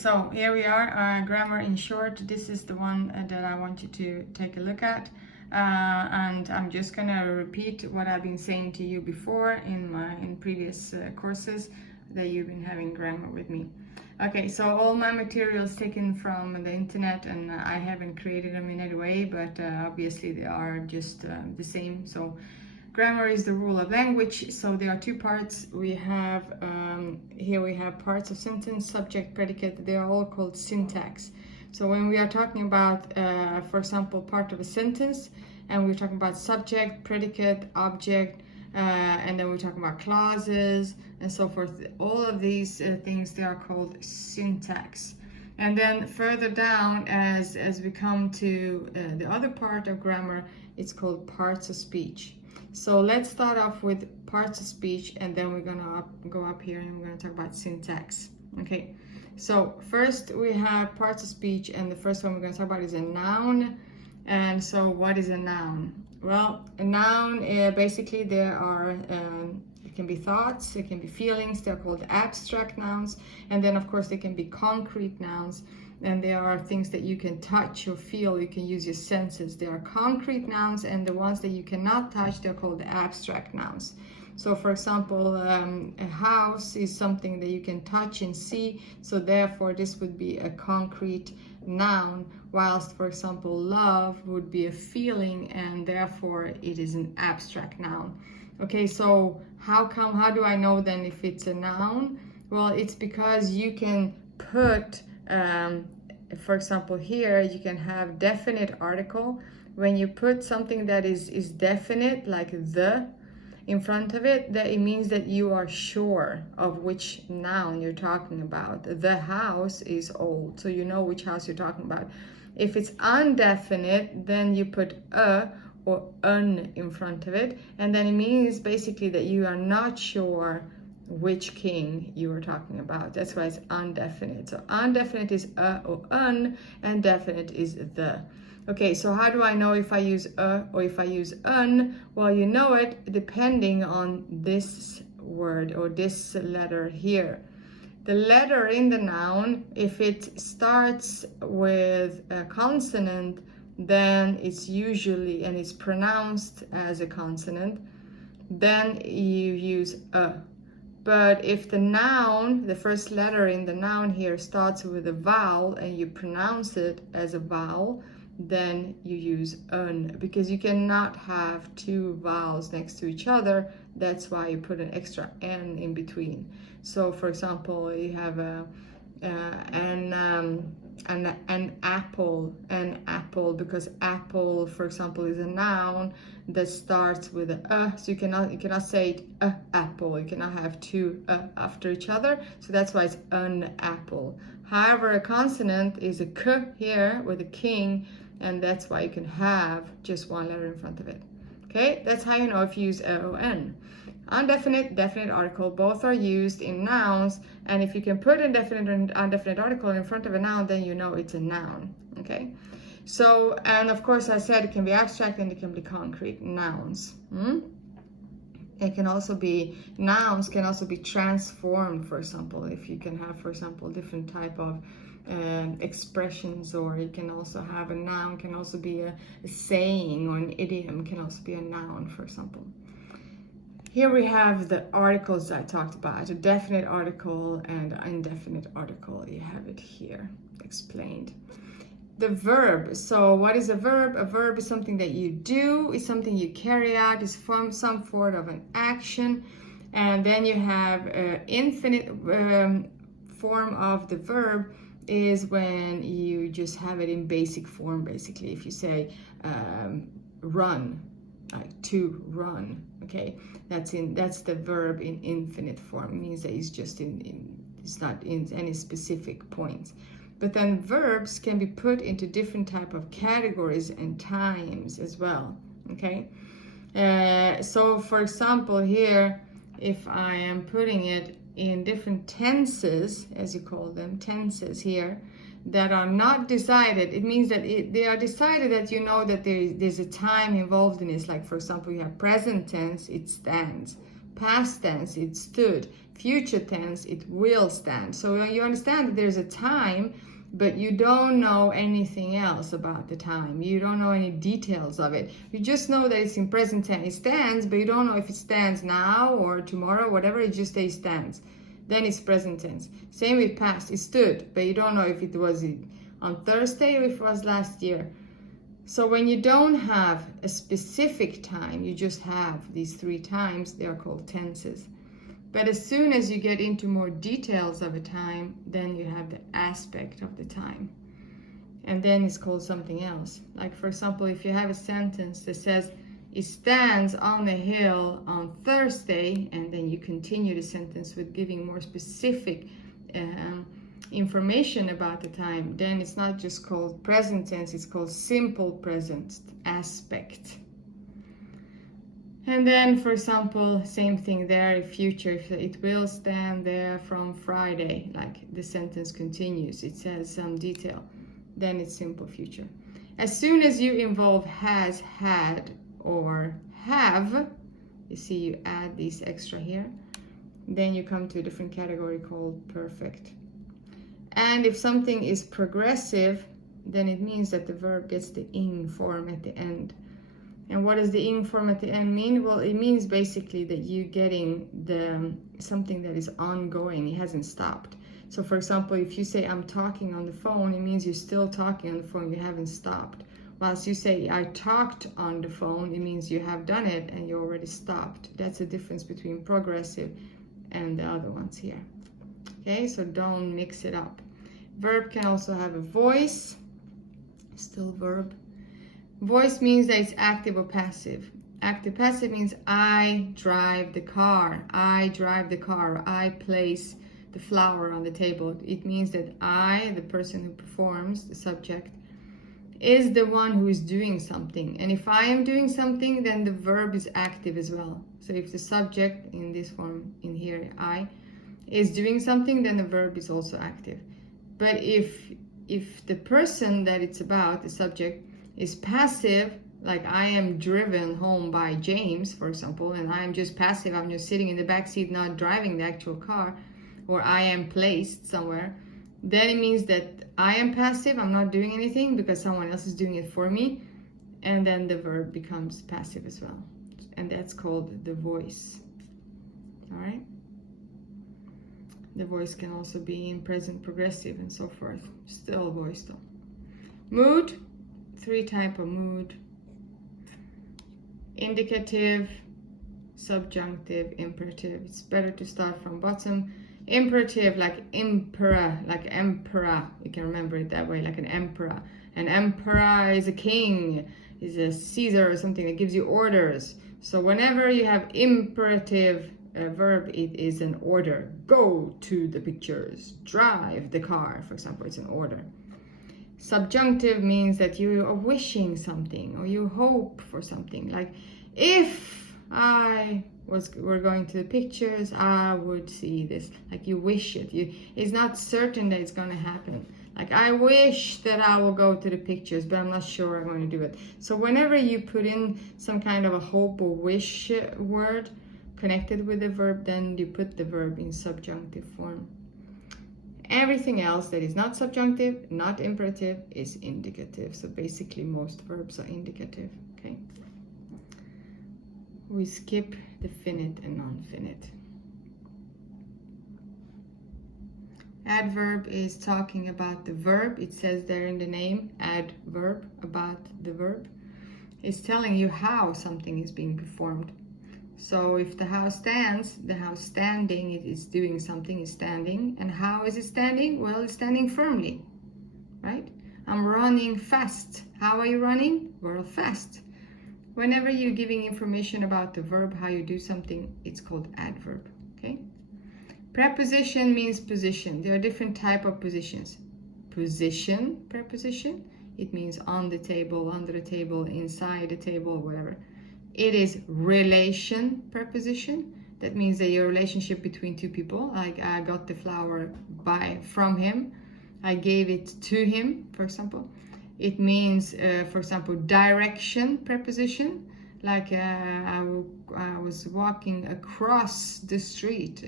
So here we are, grammar in short. This is the one that I want you to take a look at. And I'm just gonna repeat what I've been saying to you before in previous courses that you've been having grammar with me. Okay, so all my materials taken from the internet, and I haven't created them in any way, but obviously they are just the same. So grammar is the rule of language. So there are two parts. We have here we have parts of sentence, subject, predicate. They are all called syntax. So when we are talking about, for example, part of a sentence, and we're talking about subject, predicate, object, and then we're talking about clauses and so forth. All of these things, they are called syntax. And then further down, as we come to the other part of grammar, it's called parts of speech. So let's start off with parts of speech, and then we're gonna go up here and we're gonna talk about syntax. Okay, so first we have parts of speech, and the first one we're gonna talk about is a noun. And so what is a noun? Well, a noun, basically there are, it can be thoughts, it can be feelings, they're called abstract nouns, and then of course they can be concrete nouns. And there are things that you can touch or feel, you can use your senses. There are concrete nouns, and the ones that you cannot touch, they're called abstract nouns. So for example, a house is something that you can touch and see, so therefore this would be a concrete noun, whilst for example love would be a feeling, and therefore it is an abstract noun. Okay, so how do I know then if it's a noun? Well, it's because you can put for example, here you can have definite article. When you put something that is definite, like the, in front of it, that it means that you are sure of which noun you're talking about. The house is old, so you know which house you're talking about. If it's undefinite, then you put a or un in front of it, and then it means basically that you are not sure which king you were talking about. That's why it's undefinite. So undefinite is a or un, and definite is the. Okay, so how do I know if I use a or if I use un? Well, you know it depending on this word or this letter here. The letter in the noun, if it starts with a consonant, then it's usually, and it's pronounced as a consonant, then you use a. But if the noun, the first letter in the noun here starts with a vowel and you pronounce it as a vowel, then you use un, because you cannot have two vowels next to each other. That's why you put an extra n in between. So for example, you have an apple, because apple, for example, is a noun that starts with a, so you cannot say it, apple. You cannot have two after each other, so that's why it's an apple. However, a consonant is a k here with a king, and that's why you can have just one letter in front of it. Okay, that's how you know if you use a or n. Undefinite, definite article, both are used in nouns, and if you can put a definite and undefinite article in front of a noun, then you know it's a noun. Okay, so, and of course I said it can be abstract and it can be concrete nouns. It can also be, nouns can also be transformed, for example, if you can have, for example, different type of expressions, or you can also have a noun, can also be a saying, or an idiom can also be a noun, for example. Here we have the articles I talked about, a definite article and indefinite article. You have it here explained. The verb. So what is a verb? A verb is something that you do, it's something you carry out, it's from some sort of an action. And then you have infinite form of the verb is when you just have it in basic form, basically. If you say run, like to run, okay, that's the verb in infinite form. It means that it's just it's not in any specific points. But then verbs can be put into different type of categories and times as well. Okay, so for example here, if I am putting it in different tenses, as you call them, tenses here, that are not decided, it means that they are decided that you know that there's a time involved in it. Like for example, you have present tense, it stands. Past tense, it stood. future tense, it will stand. So you understand that there's a time, but you don't know anything else about the time. You don't know any details of it. You just know that it's in present tense. It stands, but you don't know if it stands now or tomorrow, whatever. It just stays stands. Then it's present tense. Same with past. It stood, but you don't know if it was on Thursday or if it was last year. So when you don't have a specific time, you just have these 3 times, they are called tenses. But as soon as you get into more details of a time, then you have the aspect of the time. And then it's called something else. Like, for example, if you have a sentence that says, it stands on the hill on Thursday, and then you continue the sentence with giving more specific information about the time, then it's not just called present tense, it's called simple present aspect. And then, for example, same thing there, if future, if it will stand there from Friday, like the sentence continues, it says some detail, then it's simple future. As soon as you involve has, had, or have, you see you add these extra here, then you come to a different category called perfect. And if something is progressive, then it means that the verb gets the ing form at the end. And what does the ing form at the end mean? Well, it means basically that you're getting something that is ongoing, it hasn't stopped. So for example, if you say I'm talking on the phone, it means you're still talking on the phone, you haven't stopped. Whilst you say I talked on the phone, it means you have done it and you already stopped. That's the difference between progressive and the other ones here. Okay, so don't mix it up. Verb can also have a voice, still verb. Voice means that it's active or passive. Active passive means I drive the car, I drive the car, I place the flower on the table. It means that I, the person who performs, the subject, is the one who is doing something. And if I am doing something, then the verb is active as well. So if the subject, in this form in here, I, is doing something, then the verb is also active. But if the person that it's about, the subject, is passive, like I am driven home by James, for example, and I am just passive, I'm just sitting in the back seat not driving the actual car, or I am placed somewhere, then it means that I am passive, I'm not doing anything because someone else is doing it for me, and then the verb becomes passive as well. And that's called the voice. All right? The voice can also be in present progressive and so forth. Still a voice though. Mood, 3 types of mood. Indicative, subjunctive, imperative. It's better to start from bottom. Imperative, like emperor, like emperor. You can remember it that way, like an emperor. An emperor is a king, is a Caesar or something that gives you orders. So whenever you have imperative verb, it is an order. Go to the pictures, drive the car, for example, it's an order. Subjunctive means that you are wishing something or you hope for something. Like, if I were going to the pictures, I would see this. Like, you wish it. It's not certain that it's going to happen. Like, I wish that I will go to the pictures, but I'm not sure I'm going to do it. So whenever you put in some kind of a hope or wish word connected with the verb, then you put the verb in subjunctive form. Everything else that is not subjunctive, not imperative, is indicative. So basically most verbs are indicative, okay? We skip the finite and non-finite. Adverb is talking about the verb. It says there in the name, adverb, about the verb. It's telling you how something is being performed. So if the house stands, the house standing, it is doing something, is standing. And how is it standing? Well, it's standing firmly, right? I'm running fast. How are you running? Well, fast. Whenever you're giving information about the verb, how you do something, it's called adverb, okay? Preposition means position. There are different types of positions. Position, preposition, it means on the table, under the table, inside the table, whatever. It is relation preposition. That means that your relationship between 2 people, like I got the flower from him, I gave it to him, for example. It means, for example, direction preposition. Like I was walking across the street.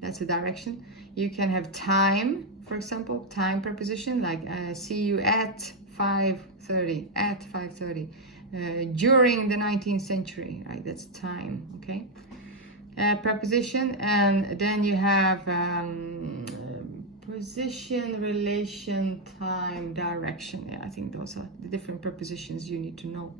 That's a direction. You can have time, for example, time preposition, like see you at 5:30, at 5:30. During the 19th century, right? That's time, okay? Preposition, and then you have position, relation, time, direction. Yeah, I think those are the different prepositions you need to know.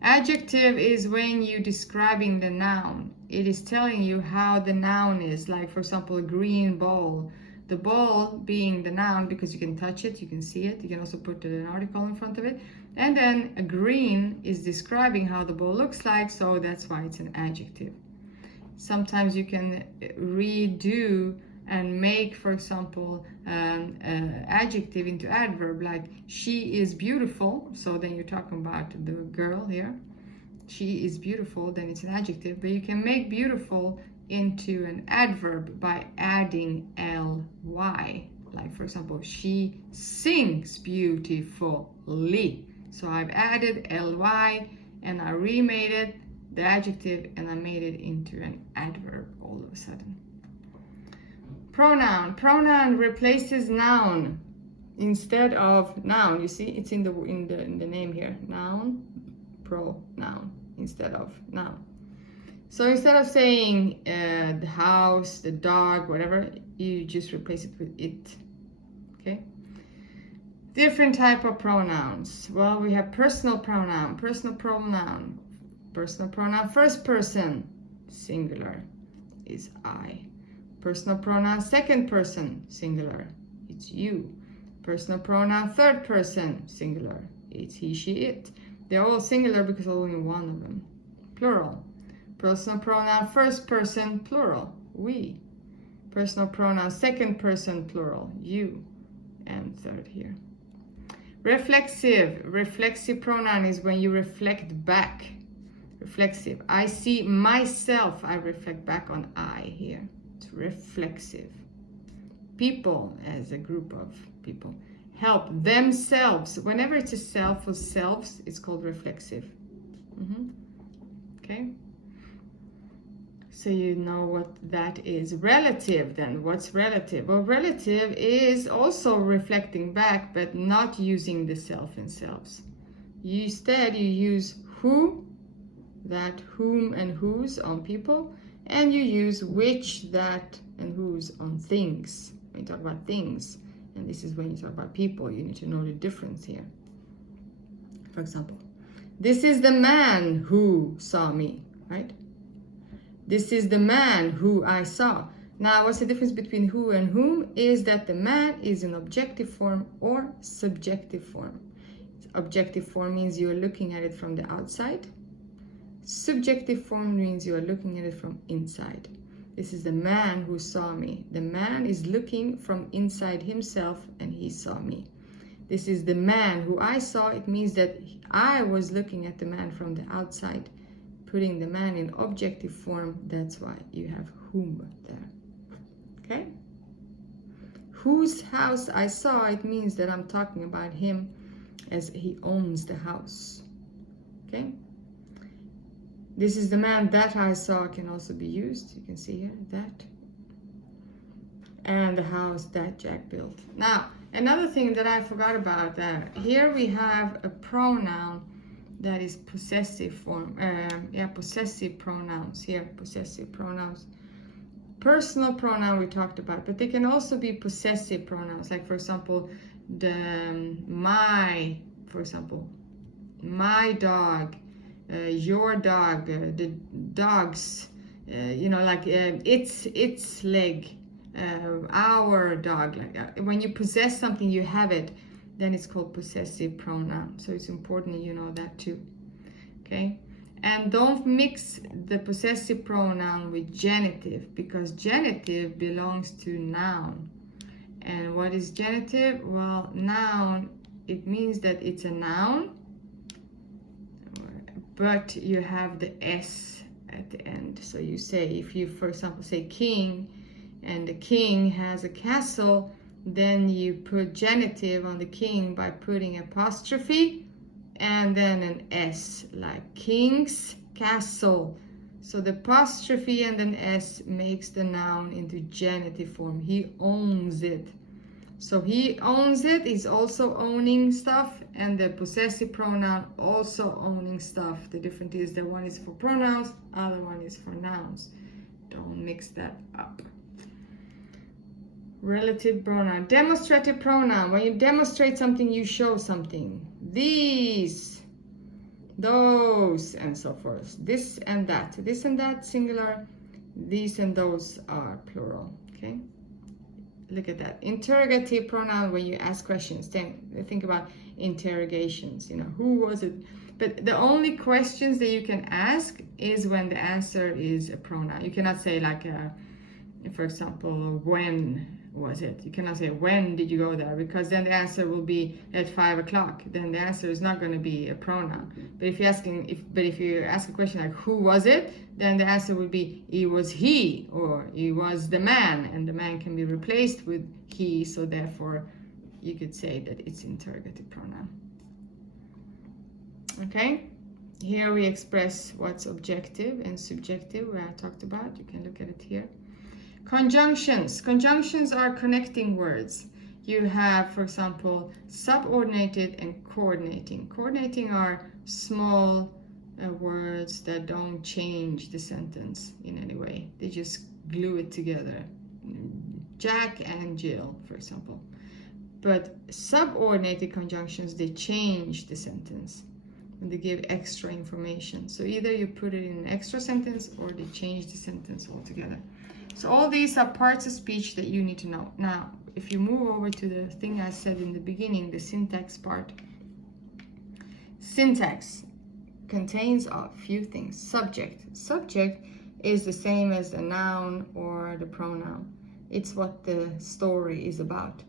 Adjective is when you're describing the noun. It is telling you how the noun is. Like, for example, a green ball. The ball being the noun because you can touch it, you can see it. You can also put an article in front of it. And then a green is describing how the ball looks like, so that's why it's an adjective. Sometimes you can redo and make, for example, adjective into adverb, like she is beautiful. So then you're talking about the girl here. She is beautiful, then it's an adjective. But you can make beautiful into an adverb by adding ly. Like, for example, she sings beautifully. So I've added ly and I remade it, the adjective, and I made it into an adverb all of a sudden. Pronoun. Pronoun replaces noun instead of noun. You see, it's in the name here. Noun, pronoun instead of noun. So instead of saying the house, the dog, whatever, you just replace it with it. Okay. Different type of pronouns. Well, we have personal pronoun, personal pronoun. Personal pronoun first person, singular, is I. Personal pronoun second person, singular, it's you. Personal pronoun third person, singular, it's he, she, it. They're all singular because only one of them. Plural. Personal pronoun first person, plural, we. Personal pronoun second person, plural, you. And third here. Reflexive. Reflexive pronoun is when you reflect back. Reflexive. I see myself, I reflect back on I here. It's reflexive. People, as a group of people, help themselves. Whenever it's a self or selves, it's called reflexive. Okay? So you know what that is. Relative then. What's relative? Well, relative is also reflecting back, but not using the self and selves. Instead, you use who, that, whom, and whose on people, and you use which, that, and whose on things. When you talk about things, and this is when you talk about people, you need to know the difference here. For example, this is the man who saw me, right? This is the man who I saw. Now, what's the difference between who and whom? Is that the man is in objective form or subjective form. Objective form means you're looking at it from the outside. Subjective form means you are looking at it from inside. This is the man who saw me. The man is looking from inside himself and he saw me. This is the man who I saw. It means that I was looking at the man from the outside, putting the man in objective form. That's why you have whom there. Okay? Whose house I saw, it means that I'm talking about him as he owns the house. Okay? This is the man that I saw can also be used. You can see here, that. And the house that Jack built. Now, another thing that I forgot about, here we have a pronoun that is possessive form. Possessive pronouns here, possessive pronouns. Personal pronoun we talked about, but they can also be possessive pronouns. Like, for example, my, for example, my dog. Your dog, the dog's, its leg, our dog. Like when you possess something, you have it, then it's called possessive pronoun. So it's important that you know that too. Okay, and don't mix the possessive pronoun with genitive, because genitive belongs to noun. And what is genitive? Well, noun, it means that it's a noun, but you have the S at the end. So you say, if you, for example, say king, and the king has a castle, then you put genitive on the king by putting apostrophe and then an S, like king's castle. So the apostrophe and an S makes the noun into genitive form. He owns it. So he owns it is also owning stuff, and the possessive pronoun also owning stuff. The difference is that one is for pronouns, other one is for nouns. Don't mix that up. Relative pronoun. Demonstrative pronoun. When you demonstrate something, you show something. These, those, and so forth. This and that. This and that, singular. These and those are plural. Okay? Look at that. Interrogative pronoun, when you ask questions. Then think about interrogations. You know, who was it? But the only questions that you can ask is when the answer is a pronoun. You cannot say like, for example, when was it? You cannot say, when did you go there? Because then the answer will be at 5 o'clock. Then the answer is not going to be a pronoun. But if you're asking, if you ask a question like, who was it? Then the answer would be, it was he, or it was the man. And the man can be replaced with he. So therefore, you could say that it's interrogative pronoun. Okay? Here we express what's objective and subjective, where I talked about. You can look at it here. Conjunctions. Conjunctions are connecting words. You have, for example, subordinated and coordinating. Coordinating are small words that don't change the sentence in any way. They just glue it together. Jack and Jill, for example. But subordinated conjunctions, they change the sentence and they give extra information. So either you put it in an extra sentence or they change the sentence altogether. So all these are parts of speech that you need to know. Now, if you move over to the thing I said in the beginning, the syntax part. Syntax contains a few things. Subject. Subject is the same as the noun or the pronoun. It's what the story is about.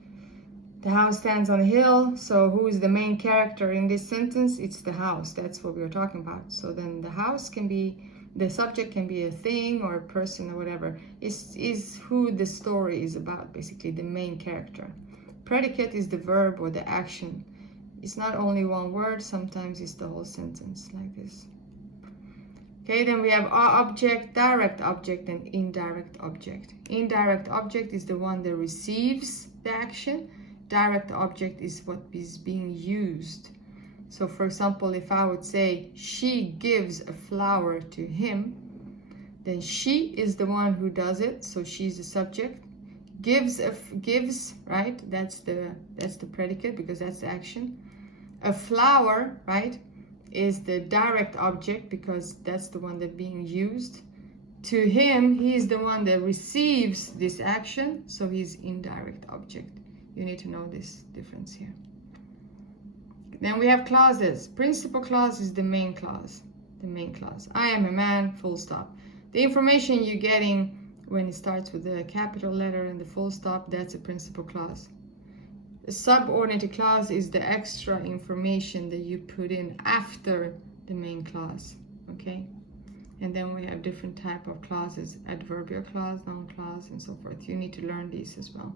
The house stands on a hill, so who is the main character in this sentence? It's the house. That's what we were talking about. So then the house can be, the subject can be a thing or a person or whatever. Is who the story is about, basically, the main character. Predicate is the verb or the action. It's not only one word, sometimes it's the whole sentence, like this. Okay, then we have object, direct object, and indirect object. Indirect object is the one that receives the action. Direct object is what is being used. So for example, if I would say, she gives a flower to him, then she is the one who does it, so she's the subject. Gives, right? That's the predicate, because that's the action. A flower, right, is the direct object, because that's the one that's being used. To him, he's the one that receives this action, so he's indirect object. You need to know this difference here. Then we have clauses. Principal clause is the main clause. The main clause. I am a man, full stop. The information you're getting when it starts with the capital letter and the full stop, that's a principal clause. The subordinated clause is the extra information that you put in after the main clause. Okay? And then we have different type of clauses. Adverbial clause, noun clause, and so forth. You need to learn these as well.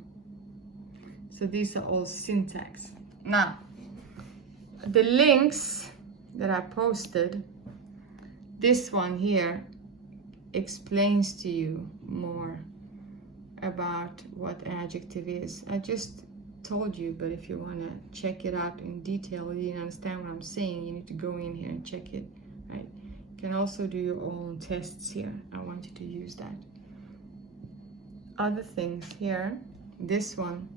So these are all syntax. Now, the links that I posted, this one here explains to you more about what an adjective is. I just told you, but if you want to check it out in detail, you didn't understand what I'm saying, you need to go in here and check it, right? You can also do your own tests here. I want you to use that. Other things here, this one.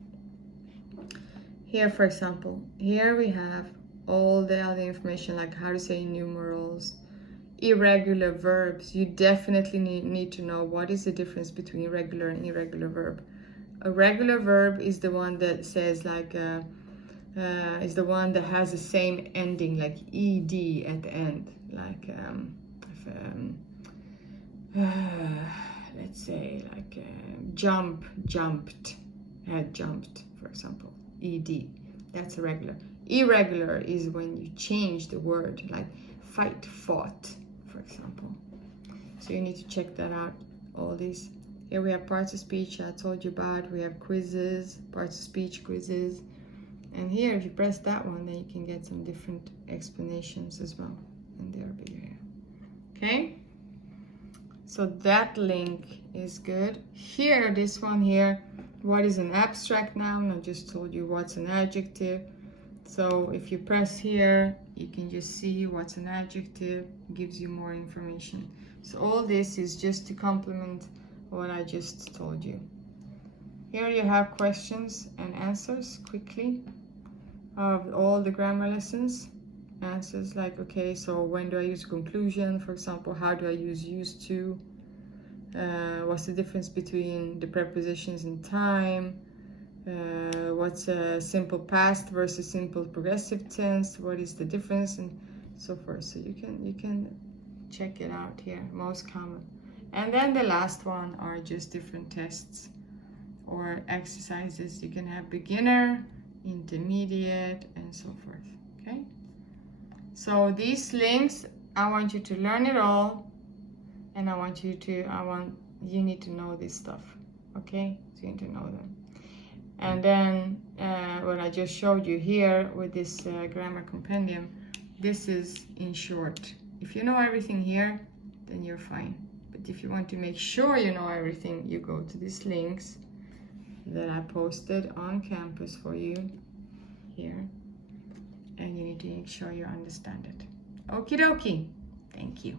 Here, for example, here we have all the other information, like how to say numerals, irregular verbs. You definitely need to know what is the difference between regular and irregular verb. A regular verb is the one that says like, is the one that has the same ending, like ed at the end, like let's say like jump, jumped, had jumped, for example. Ed, that's a regular. Irregular is when you change the word, like fight, fought, for example. So you need to check that out, all these. Here we have parts of speech I told you about. We have quizzes, parts of speech quizzes, And here, if you press that one, then you can get some different explanations as well. And they are bigger here. Okay? So that link is good. Here, this one here, what is an abstract noun? I just told you what's an adjective. So if you press here, you can just see what's an adjective, gives you more information. So all this is just to complement what I just told you. Here you have questions and answers quickly of all the grammar lessons. Answers like, okay, so when do I use conclusion? For example, how do I use used to? What's the difference between the prepositions in time? What's a simple past versus simple progressive tense? What is the difference, and so forth. So you can check it out here, most common. And then the last one are just different tests or exercises. You can have beginner, intermediate, and so forth. Okay, so these links, I want you to learn it all, and I want you need to know this stuff. Okay, so you need to know them. And then what I just showed you here with this grammar compendium, this is in short. If you know everything here, then you're fine. But if you want to make sure you know everything, you go to these links that I posted on campus for you here, and you need to make sure you understand it. Okie dokie. Thank you.